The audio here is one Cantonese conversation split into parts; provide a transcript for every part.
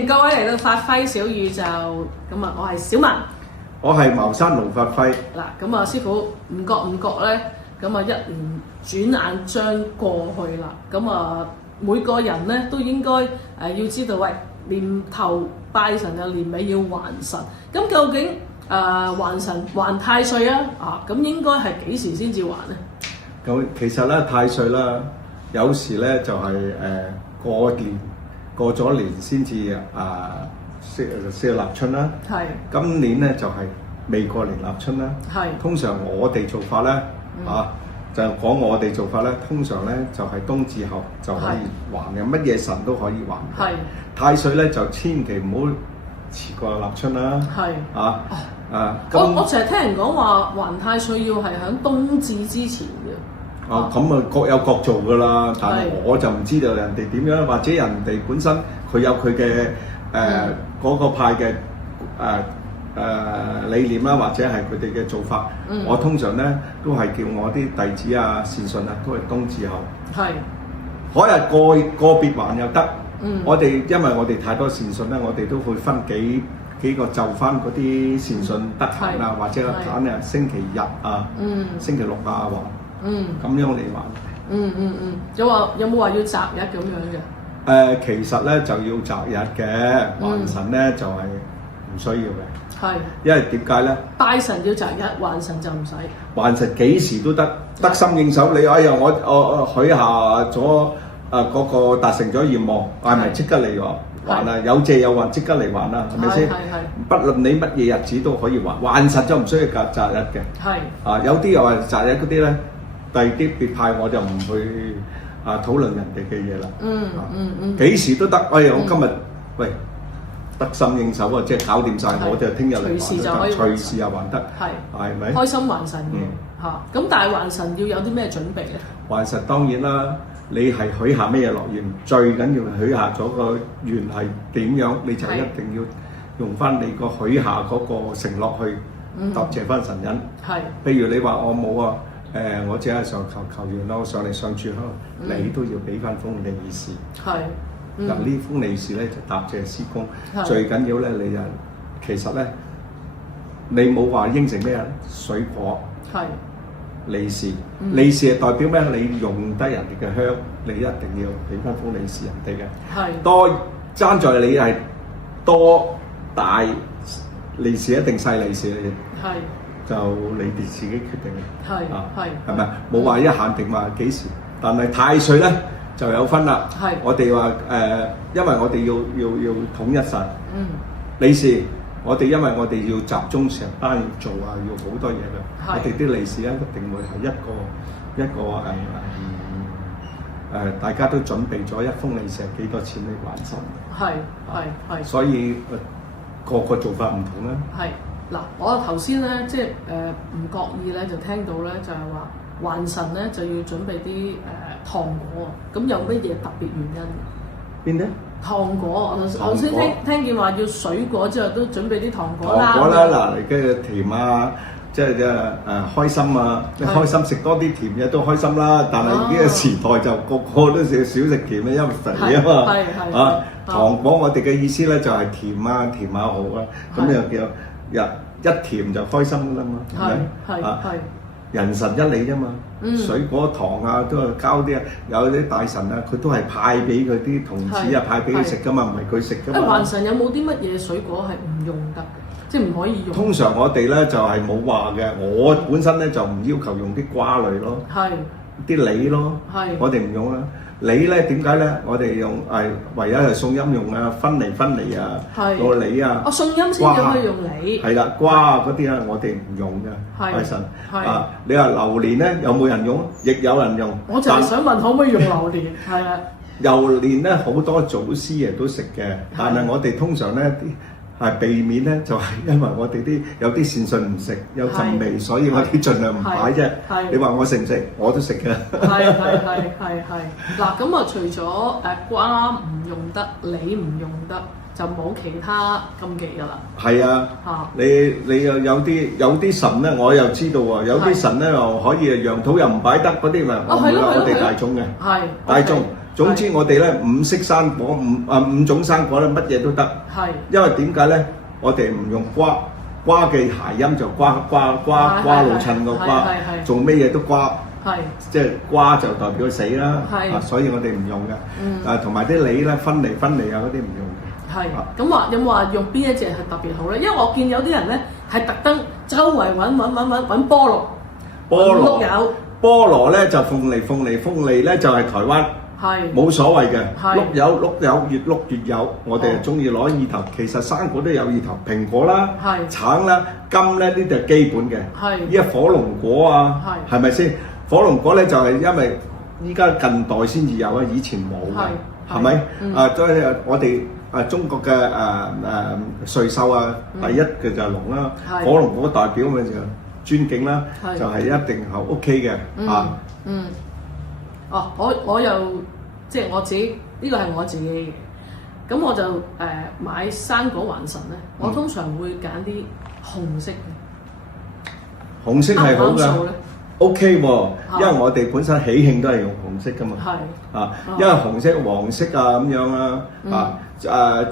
迎各位嚟到發揮小宇宙。咁啊，我係小文，我係茅山龍發揮。嗱，咁啊，師傅唔覺咧，咁啊，一年轉眼將過去啦。咁啊，每個人咧都應該要知道，喂，年頭拜神啊，年尾要還神。咁究竟還神還太歲啊？咁應該係幾時先至還咧？咁其實咧太歲啦，有時咧就係過咗年先至先立春啦。係。今年咧就係未過年立春啦。係。通常我哋做法咧就講我哋做法咧，通常咧就係冬至後就可以還嘅，乜嘢神都可以還。係。太歲咧就千祈唔好遲過立春啦。係。我成日聽人講話還太歲要係喺冬至之前嘅。咁啊各有各做㗎啦，但係我就唔知道人哋點樣，或者人哋本身佢有佢嘅嗰個派嘅理念啦，或者係佢哋嘅做法。我通常咧都係叫我啲弟子啊、善信啊，都係冬至後。係。嗰日個別還又得。我哋因為我哋太多善信咧，我哋都會分幾個就翻嗰啲善信得閒啊，或者揀啊星期日啊、星期六啊還。咁樣嚟還。有冇話要擇日咁樣嘅？其實咧就要擇日嘅，還神咧就係唔需要嘅。係。因為點解咧？拜神要擇日，還神就唔使。還神幾時都得，得心應手。你我許下咗嗰個達成咗願望，係咪即刻嚟還啊？有借有還，即刻嚟還啦，係咪先？係。不論你乜嘢日子都可以還，還神就唔需要擇日嘅。係。有啲又話擇日嗰啲咧。第啲別派我就唔去討論人哋嘅嘢啦。幾時都得。我今日得心應手啊，即係搞掂晒，我就聽日嚟還得。隨時就可以隨時又還得。係咪？開心還神嘅嚇。咁但係還神要有啲咩準備咧？還神當然啦，你係許下咩嘢樂願，最緊要許下咗個願係點樣，你就一定要用翻你個許下嗰個承諾去答謝翻神人。係。譬如你話我冇啊。我只係上求願咯，我上嚟上柱香，你都要俾翻封利是。係。嗱呢封利是咧就答謝師公，最緊要咧你就其實咧你冇話應承咩啊？水果。係。利是，利是係代表咩？你用得人哋嘅香，你一定要俾翻封利是人哋嘅。係。多爭在你係多大利是一定細利是嘅。係。就你哋自己決定嘅，係咪？冇話一限定話幾時，但係太歲咧就有分啦。係，我哋話因為我哋要統一神。利是，我哋因為我哋要集中成班要做啊，要好多嘢嘅。我哋啲利是咧一定會係一個大家都準備咗一封利是係幾多錢嚟還神。係。所以個做法唔同啦。係。嗱，我頭先咧，即係唔覺意咧，就聽到咧，就係話還神咧就要準備啲糖果啊。咁有乜嘢特別原因？邊啲？糖果，我頭先聽見話要水果之後都準備啲糖果啦。糖果啦，嗱，跟住甜啊，即係開心啊！你開心食多啲甜嘢都開心啦。但係呢個時代就個個都少食甜嘅，因為肥啊嘛。係。糖果我哋嘅意思咧就係甜啊好啊，咁又叫。一甜就開心㗎啦嘛，係咪？係人神一理啫嘛，水果糖啊都係交啲，有啲大神啊，佢都係派俾佢啲童子啊，派俾佢食㗎嘛，唔係佢食㗎嘛。還神有冇啲乜嘢水果係唔用得嘅，即係唔可以用？通常我哋咧就係冇話嘅，我本身咧就唔要求用啲瓜類咯，啲梨咯，我哋唔用啦。梨咧點解咧？我哋用唯有係送陰用啊，分梨啊，個梨啊。送陰先至可以用梨。係啦，瓜啊嗰啲啊，我哋唔用嘅，拜神。你話榴蓮咧，有冇人用？亦有人用。我就係想問可唔可以用榴蓮？係啊。榴蓮咧好多祖師爺都食嘅，但係我哋通常咧係避免咧，就係因為我哋有啲善信唔食，有陣味，所以我哋盡量唔擺啫。你話我食唔食？我都食嘅。係。嗱咁啊，除咗瓜唔用得，梨唔用得，就冇其他禁忌㗎啦。係啊，你又有啲神咧，我又知道喎，有啲神咧又可以羊肚又唔擺得嗰啲咪，我哋大眾嘅，大眾。總之我哋咧五色生果五種生果咧乜嘢都得，因為點解咧？我哋唔用瓜嘅諧音就瓜老襯個瓜，做咩嘢都瓜，即係瓜就代表死啦，所以我哋唔用嘅。同埋啲梨咧分離啊嗰啲唔用嘅。係，咁話有冇話用邊一隻係特別好咧？因為我見有啲人咧係特登周圍揾菠蘿，菠蘿咧就鳳梨咧就係台灣。冇所謂嘅，碌柚越碌越有，我哋係中意攞意頭。其實生果都有意頭，蘋果啦、橙啦、柑咧呢啲係基本嘅。依家火龍果啊，係咪先？火龍果咧就係因為依家近代先至有啊，以前冇嘅，係咪？所以我哋中國嘅瑞獸啊，第一嘅就係龍啦，火龍果代表咪就尊敬啦，就係一定係 OK 嘅啊。我又即係我自己，呢個係我自己嘅。咁我就買生果還神咧，我通常會揀啲紅色嘅。紅色係好㗎，OK 喎，因為我哋本身喜慶都係用紅色㗎嘛。因為紅色、黃色啊咁樣啦，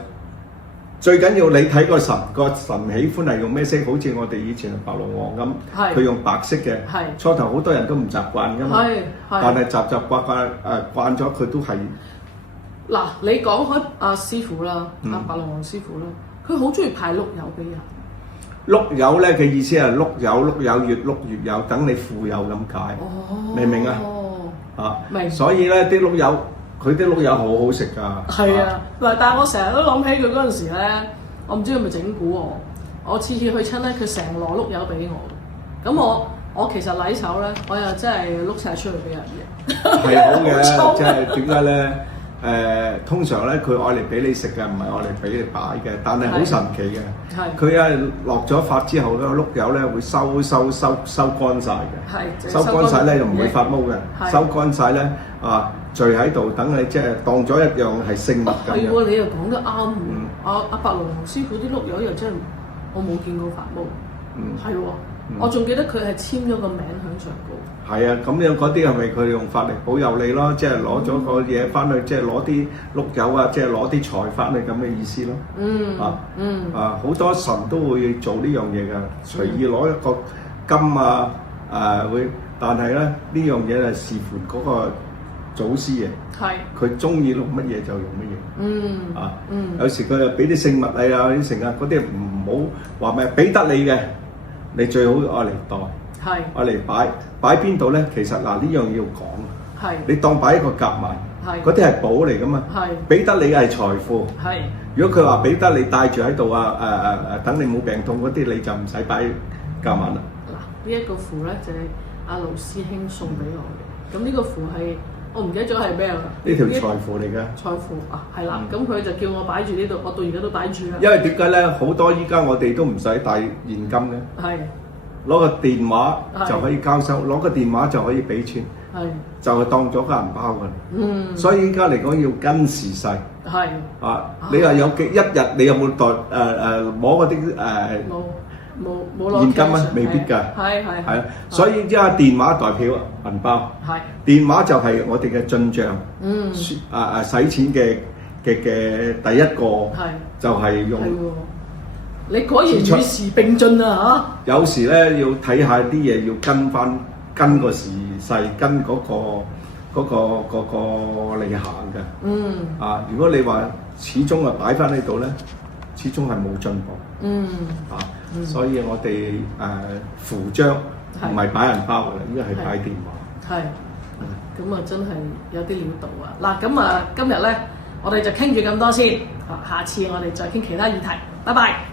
最緊要你睇個神喜歡係用咩色，好似我哋以前白龍王咁，佢用白色嘅。初頭好多人都唔習慣㗎嘛，但係習慣咗佢都係。嗱，你講開阿師傅啦，阿白龍王師傅啦，佢好中意派碌柚俾人。碌柚咧嘅意思係碌柚越碌越有，等你富有咁解。明唔明啊？明。所以咧啲碌柚。佢啲碌柚好好食㗎。係啊，但係我成日都諗起佢嗰陣時咧，我唔知佢咪整蠱我。我次次去親咧，佢成籮碌柚俾我。咁我其實禮手咧，我又真係碌晒出去俾人嘅。係好嘅，即係點解咧？通常咧佢愛嚟俾你食嘅，唔係愛嚟俾你擺嘅。但係好神奇嘅，佢係落咗發之後咧，碌柚咧會收乾晒嘅。收乾晒咧又唔會發毛嘅。收乾晒咧聚喺度等你，即係當咗一樣係聖物咁樣。係喎，你又講得啱喎。阿白龍師傅啲碌柚又真係我冇見過發毛。係喎，我仲記得佢係簽咗個名響上高。係啊，咁樣嗰啲係咪佢用法力保佑你咯？即係攞咗個嘢翻去，即係攞啲碌柚啊，即係攞啲財翻去咁嘅意思咯。好多神都會做呢樣嘢㗎，隨意攞一個金會，但係咧呢樣嘢係視乎嗰個祖師嘅，佢中意碌乜嘢就用乜嘢。有時佢又俾啲聖物你啊，啲成啊，嗰啲唔好話咩俾得你嘅，你最好愛嚟袋，愛嚟擺邊度咧？其實嗱呢樣要講，你當擺一個夾萬，嗰啲係寶嚟噶嘛，俾得你係財富。如果佢話俾得你帶住喺度等你冇病痛嗰啲，你就唔使擺夾萬啦。嗱，呢一個符咧就係阿盧師兄送俾我嘅，咁呢個符係。我唔記得咗係咩啦？呢條財符嚟嘅。財符係啦，咁佢就叫我擺住呢度，我到而家都擺住啦。因為點解咧？好多依家我哋都唔使帶現金嘅。攞個電話就可以交收，攞個電話就可以俾錢。就係當咗個銀包㗎。所以依家嚟講要跟時勢。你話有一日你有冇袋摸嗰啲冇攞現金啊？未必㗎。係啊，所以依家電話代表銀包。電話就係我哋嘅進帳。使錢嘅第一個就係用。你果然與時並進啊！有時咧要睇下啲嘢，要跟個時勢，跟嗰個你行嘅。如果你話始終擺翻呢度咧，始終係冇進步。所以我哋符章唔係擺銀包㗎啦，應該係擺電話。咁真係有啲料到啊！嗱，咁今日咧，我哋就傾住咁多先。下次我哋再傾其他議題。拜拜。